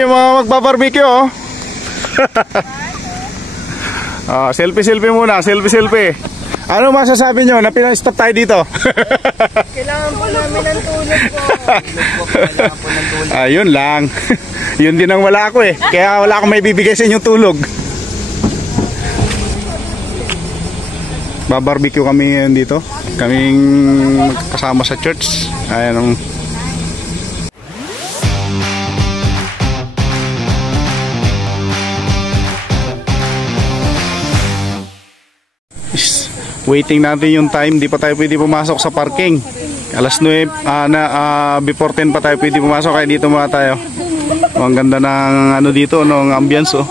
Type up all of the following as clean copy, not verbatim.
Yung mga magbabarbecue, oh. Selfie muna, selfie. Ano masasabi nyo na pinastop tayo dito? Kailangan po namin ng tulog po. Ayun lang. Yun din ang wala ako eh. Kaya wala akong may bibigay sa inyong tulog. Babarbecue kami ngayon dito. Kaming kasama sa church. Ayan ang waiting natin yung time. Di pa tayo pwede pumasok sa parking. Alas 9 before 10 pa tayo pwede pumasok. Kaya dito muna tayo. Ang ganda ng ano dito, ng ambience, oh.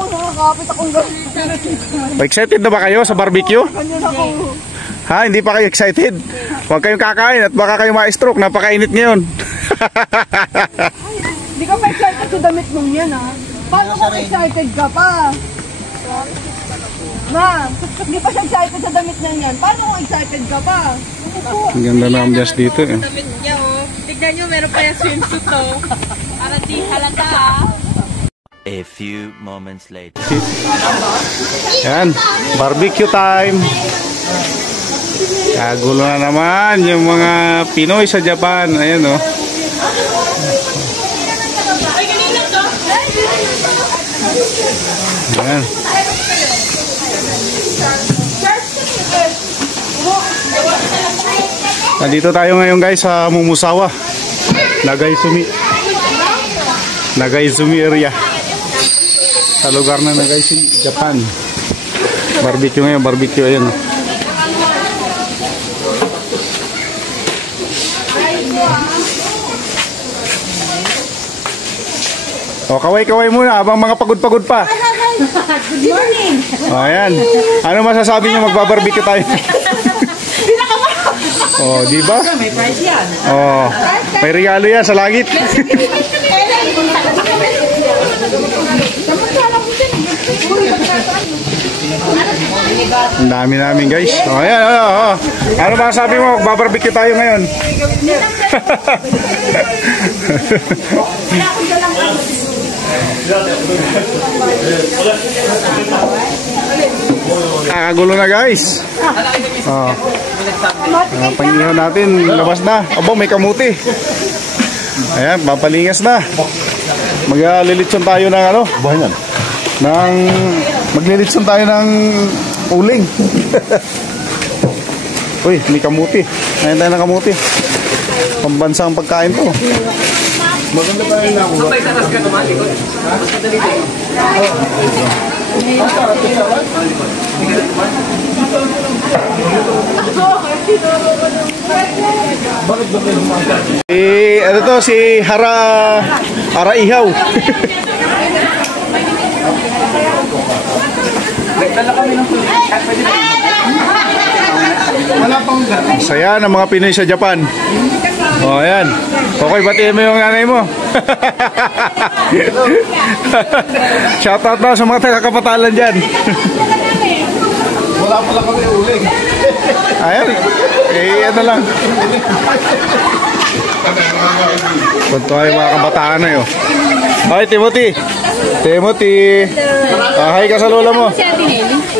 Excited na ba kayo sa barbecue? Ha, hindi pa kayo excited? Huwag kayong kakain at baka kayo ma-stroke. Napakainit ngayon. Hindi ka pa excited sa damit mong yan, ha? Paano kung excited ka pa? Ma, hindi pa siya excited sa damit niya yan. Paano kung excited ka pa? Ang ganda na ambience dito, eh. Damit niya, oh. Tignan nyo, meron pa yung swimsuit, oh. Para di halata, ha? A few moments later. Yan, barbecue time. Kagulo na naman yung mga Pinoy sa Japan. Ayan, oh. Ayan. Nandito tayo ngayon, guys, sa Momosawa, Nagaizumi area. Sa lugar na Nagaizumi, Japan. Barbecue ngayon, barbecue. Ayan. O, kaway-kaway muna habang mga pagod-pagod pa. Good morning. O, ayan. Ano masasabi niyo, magbabarbecue tayo? O, di ba? May price yan. O, may regalo yan sa langit. Ang dami namin, guys. O, ayan, o. Ano masasabi mo, magbabarbecue tayo ngayon? Kakagulo na, guys. Pangihaw natin, labas na. Aba, may kamuti. Ayan, papalingas na. Maglilitson tayo ng ano? Maglilitson tayo ng uling. Uy, may kamuti. Ayan tayo ng kamuti. Pambansang pagkain to. Maganda tayo na ako. Kapay takas ka naman, ikot. Mas madali tayo. Ano to, si Hara Ihaw. Nagdala kami ng saya ng mga Pinoy sa Japan. O, ayan. Okay, batiin mo yung nanay mo. Shoutout na sa mga taga-Kapatalan dyan. Wala pala kami uling. Ayan. Ano lang. Punto kayo mga kabataan na yun. Hi, Timothy. Hi ka sa lola mo.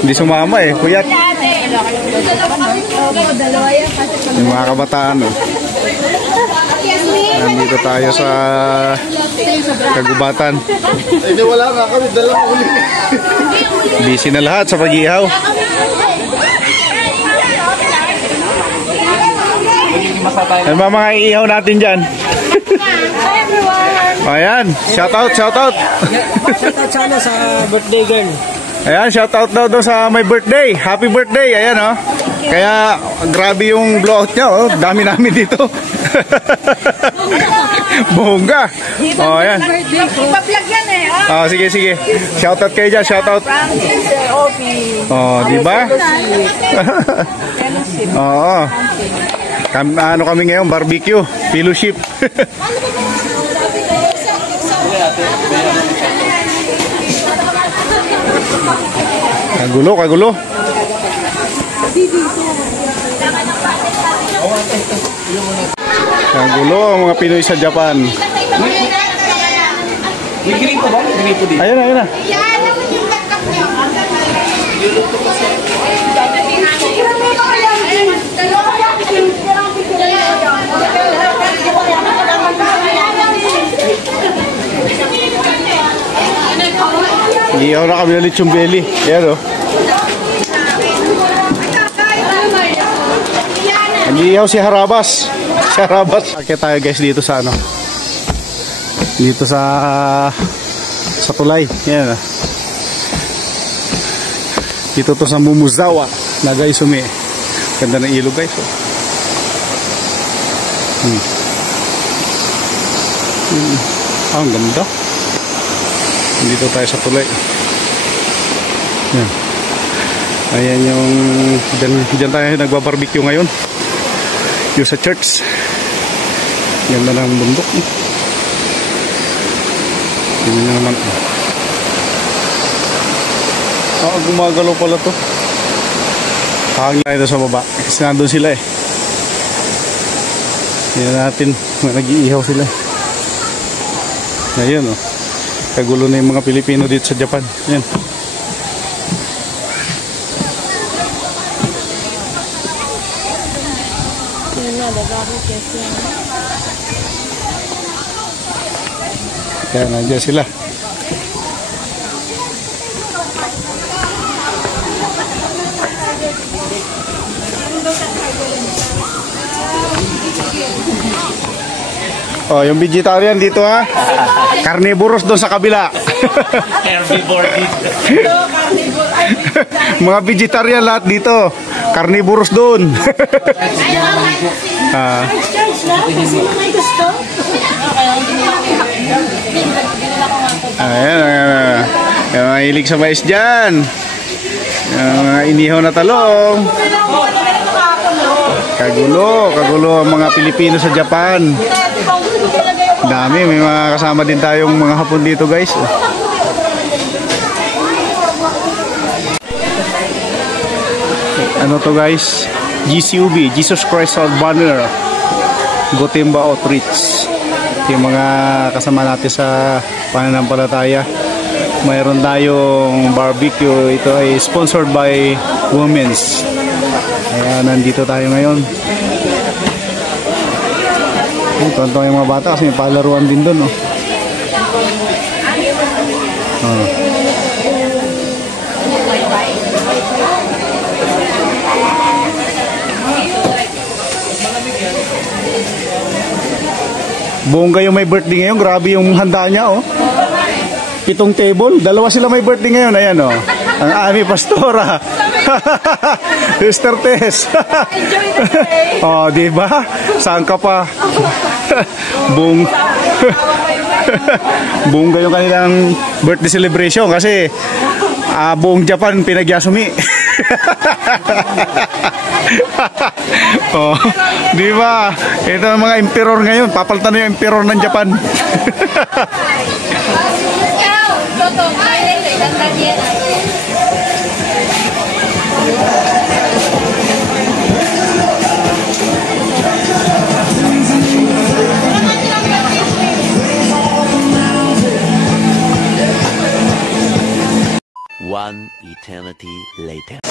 Hindi sumama eh. Kuyat. Yung mga kabataan, oh. Nandito tayo sa Kagubatan. Hindi, wala nga kami, dalang uli. Busy na lahat sa pag-ihaw. Ano ba mga iihaw natin dyan? Hi, everyone. Ayan, shoutout. Shoutout sana sa birthday girl. Ayan, shoutout daw sa my birthday. Happy birthday, ayan, oh. Kaya grabe yung blowout niya, oh. Dami namin dito. Bongga. Oh, ayan. Ipa-vlog yan eh. Oh, sige. Shoutout kayo dyan, shoutout. Oh, di ba? Oo. Ano kami ngayon, barbecue, fellowship. Kagulo. Kagulo ang mga Pinoy sa Japan. May gripo ba? May gripo dito. Ayun na, ayun na. Iihaw na kami ulit yung belly. Ayan o. Nag-iihaw si Harabas. Si Harabas. Akit tayo guys dito sa ano. Dito sa tulay. Ayan o. Dito to sa Mumuzawa. Nagaisumi. Ganda ng ilog guys. Oh. Ang ganda. Dito tayo sa tulay. Yan. Ayan yung dyan tayo nagbabarbecue ngayon. Yung sa church. Ganda ng bundok. Tingnan nyo naman. Gumagalaw pala to. Hangin tayo sa baba. Kasi nandun sila eh. Tingnan natin. Nag-iihaw sila. Ayan o. Kagulo na yung mga Pilipino dito sa Japan. Yan. Kaya nandiyan sila. Oh, yung vegetarian dito ha. Carnivorous doon sa kabila. Herbivore dito. Mga vegetarian lahat dito. Carnivorous doon. Ayan. Yung mga hilig sa mais dyan. Yung mga inihaw na talong. Kagulo ang mga Pilipino sa Japan. Dami, may mga kasama din tayong mga Hapon dito guys. Ano to guys? GCUB, Jesus Christ Our Banner, Gotemba Outreach. Yung mga kasama natin sa pananampalataya. Mayroon tayong barbecue. Ito ay sponsored by Women's. Kaya nandito tayo ngayon. Tonto yung mga bata kasi may palaruan din doon. Bongga yung may birthday ngayon. Grabe yung handa niya. 7 table. 2 sila may birthday ngayon. Ayan ang Ami Pastora. Sister Tess. Diba? Saan ka pa? Bongga yung kanilang birthday celebration kasi buong Japan pinagyasumi. Diba? Ito ang mga emperor ngayon. Papalitan na yung emperor ng Japan. One eternity later.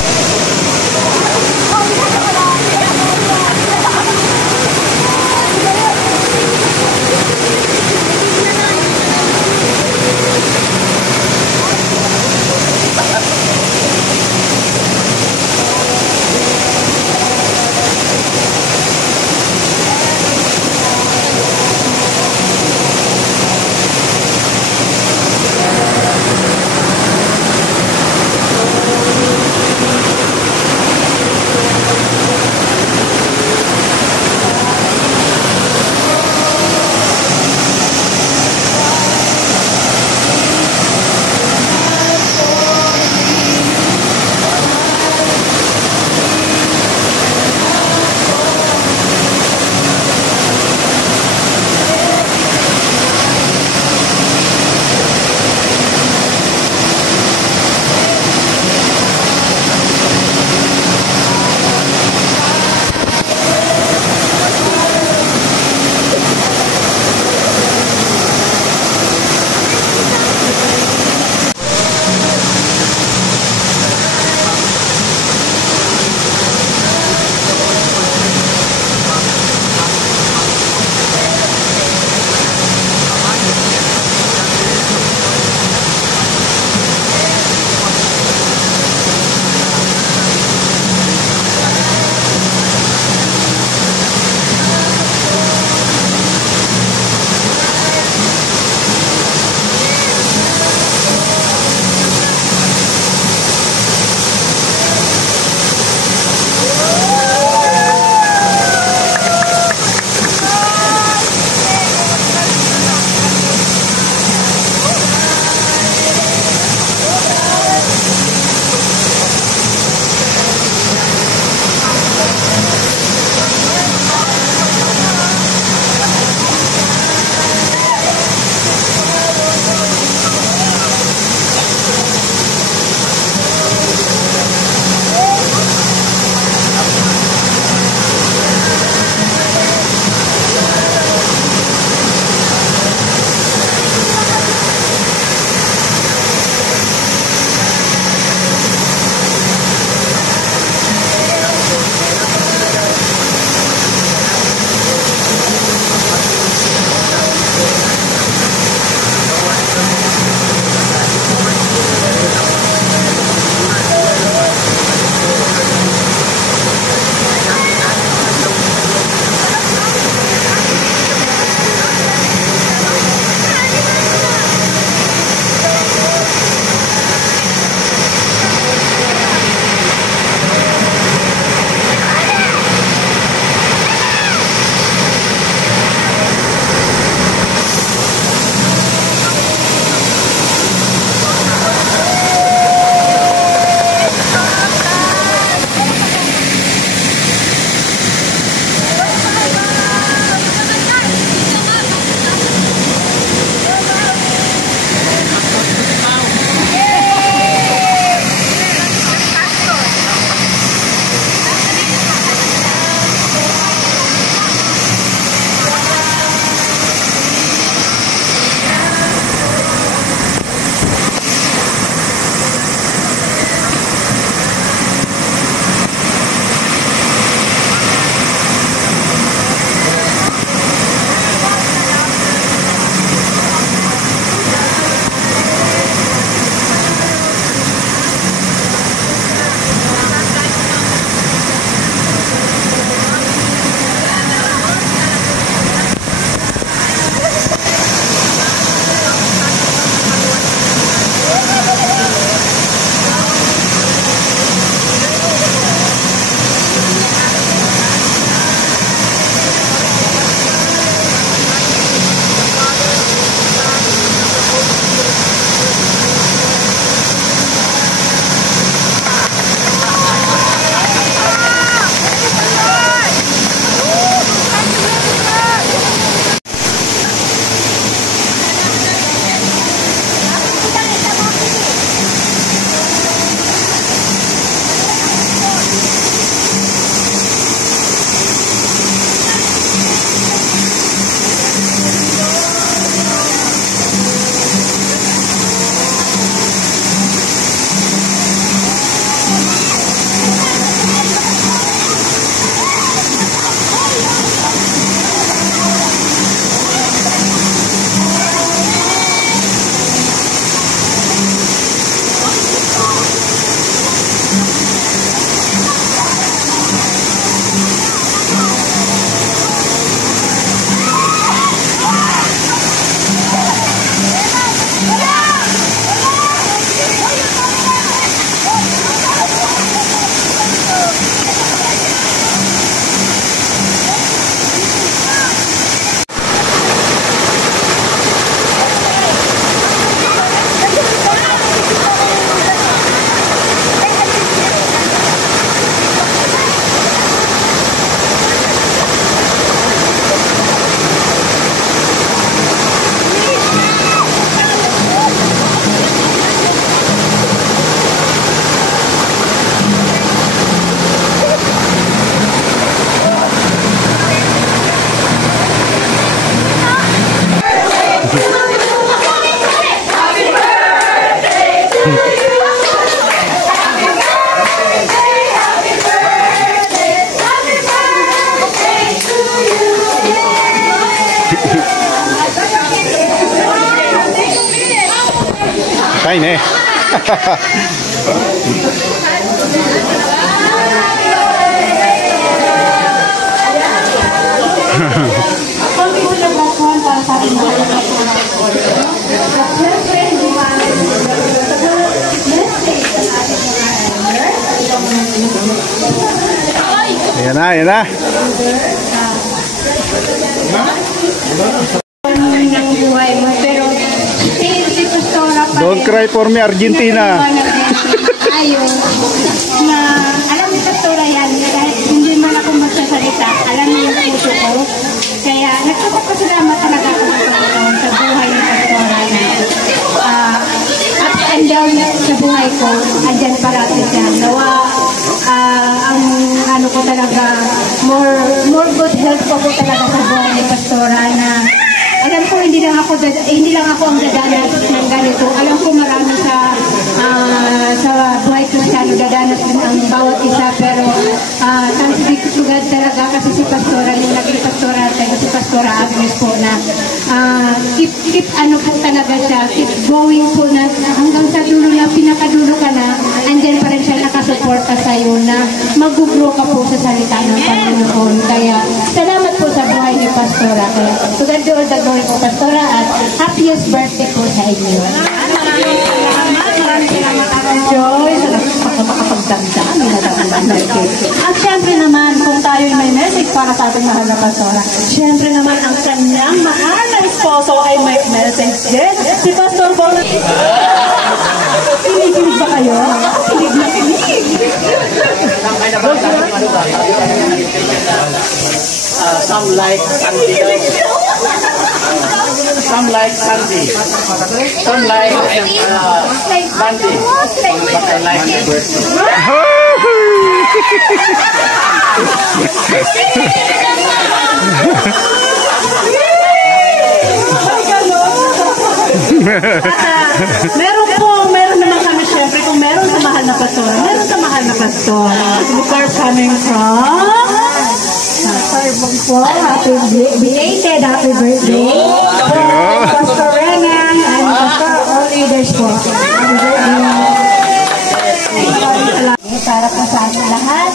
Kain eh. Ayan na, ayan na. Don't cry for me, Argentina. Ayun. Na, alam ni Pastora yan, kahit hindi man ako magsasalita, alam niya yung puso ko. Kaya nagpapasalamat talaga ako sa buhay ni Pastora na ups and down sa buhay ko, andyan parati siya. Nawa, ang ano ko talaga, more good health ko talaga sa buhay ni Pastora na alam ko hindi lang ako ang dadanas ng ganito. Alam ko marami sa buhay Kristiyano dadanas din ang bawat isa, pero thankful to God talaga kasi si Pastora, yung naging Pastora natin, si Pastora Agnes po na keep ano po talaga siya, keep going po na hanggang sa dulo na pinakadulo ka na, andyan pa rin siya nakasuporta sa iyo na mag-grow ka po sa salita ng Panginoon. Kaya salamat po sa buhay ni Pastora. Kaya to God be all the glory po, Pastora, at happiest birthday po sa inyo. Maraming salamat Joy sa makapagdagdag. At syempre naman, kung tayo may message para sa ating mahal na Pastora, syempre naman ang kanyang mahal na esposo ay may message din. Si Pastor Paul. Pinigilig ba kayo? Pinig na pinig. Some like Sandy. Some like Sandy. Some like Sandy. But I like the birthday. Meron naman kami syempre kung meron sa mahal na Pastora. Meron sa mahal na Pastora. We are coming from happy belated happy birthday Pastor Renan and Pastor all leaders po. Happy birthday. Para po sa ating lahat,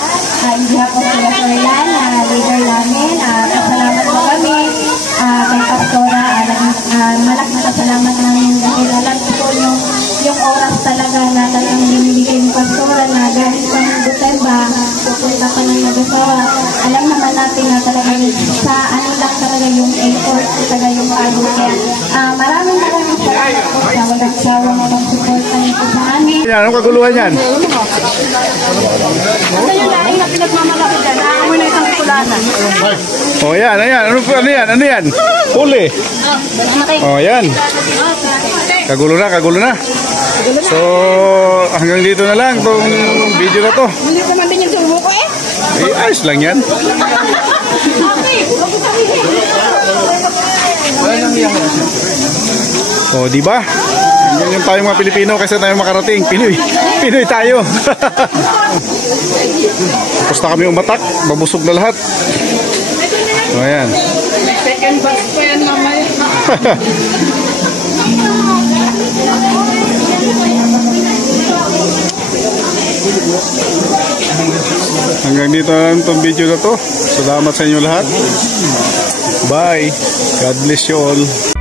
hindi po sila Sorlan, leader namin. Pasalamat po kami kay Pastora. Malaking pasalamat namin dahil alam po yung oras talaga na talagang binibigay ng Pastora na dahil sa Butemba, pupunta pa ng Nagasawa. Alam naman natin na talagang sa ano lang talaga yung effort, talaga yung pagod. Kaya maraming salamat po sa walang sawang pag-suporta nito sa amin. Anong kaguluhan yan? Ano yung laing na pinagmamalaki dyan? Amoy na isang kulana. Oh, yan, ayan. Ano yan? Ano yan? Huli. Oh, yan. Kagulo na. So, hanggang dito na lang itong video na to. Hindi naman din yung subo ko eh. Ayos lang yan. Oh, di ba? Ganyan tayo mga Pilipino kasi tayo makarating. Pinoy tayo. Tapos na kami umatak. Babusog na lahat. So, ayan. Second bus pa yan mamaya. Hanggang dito na lang itong video na to. Salamat sa inyo lahat. Bye. God bless you all.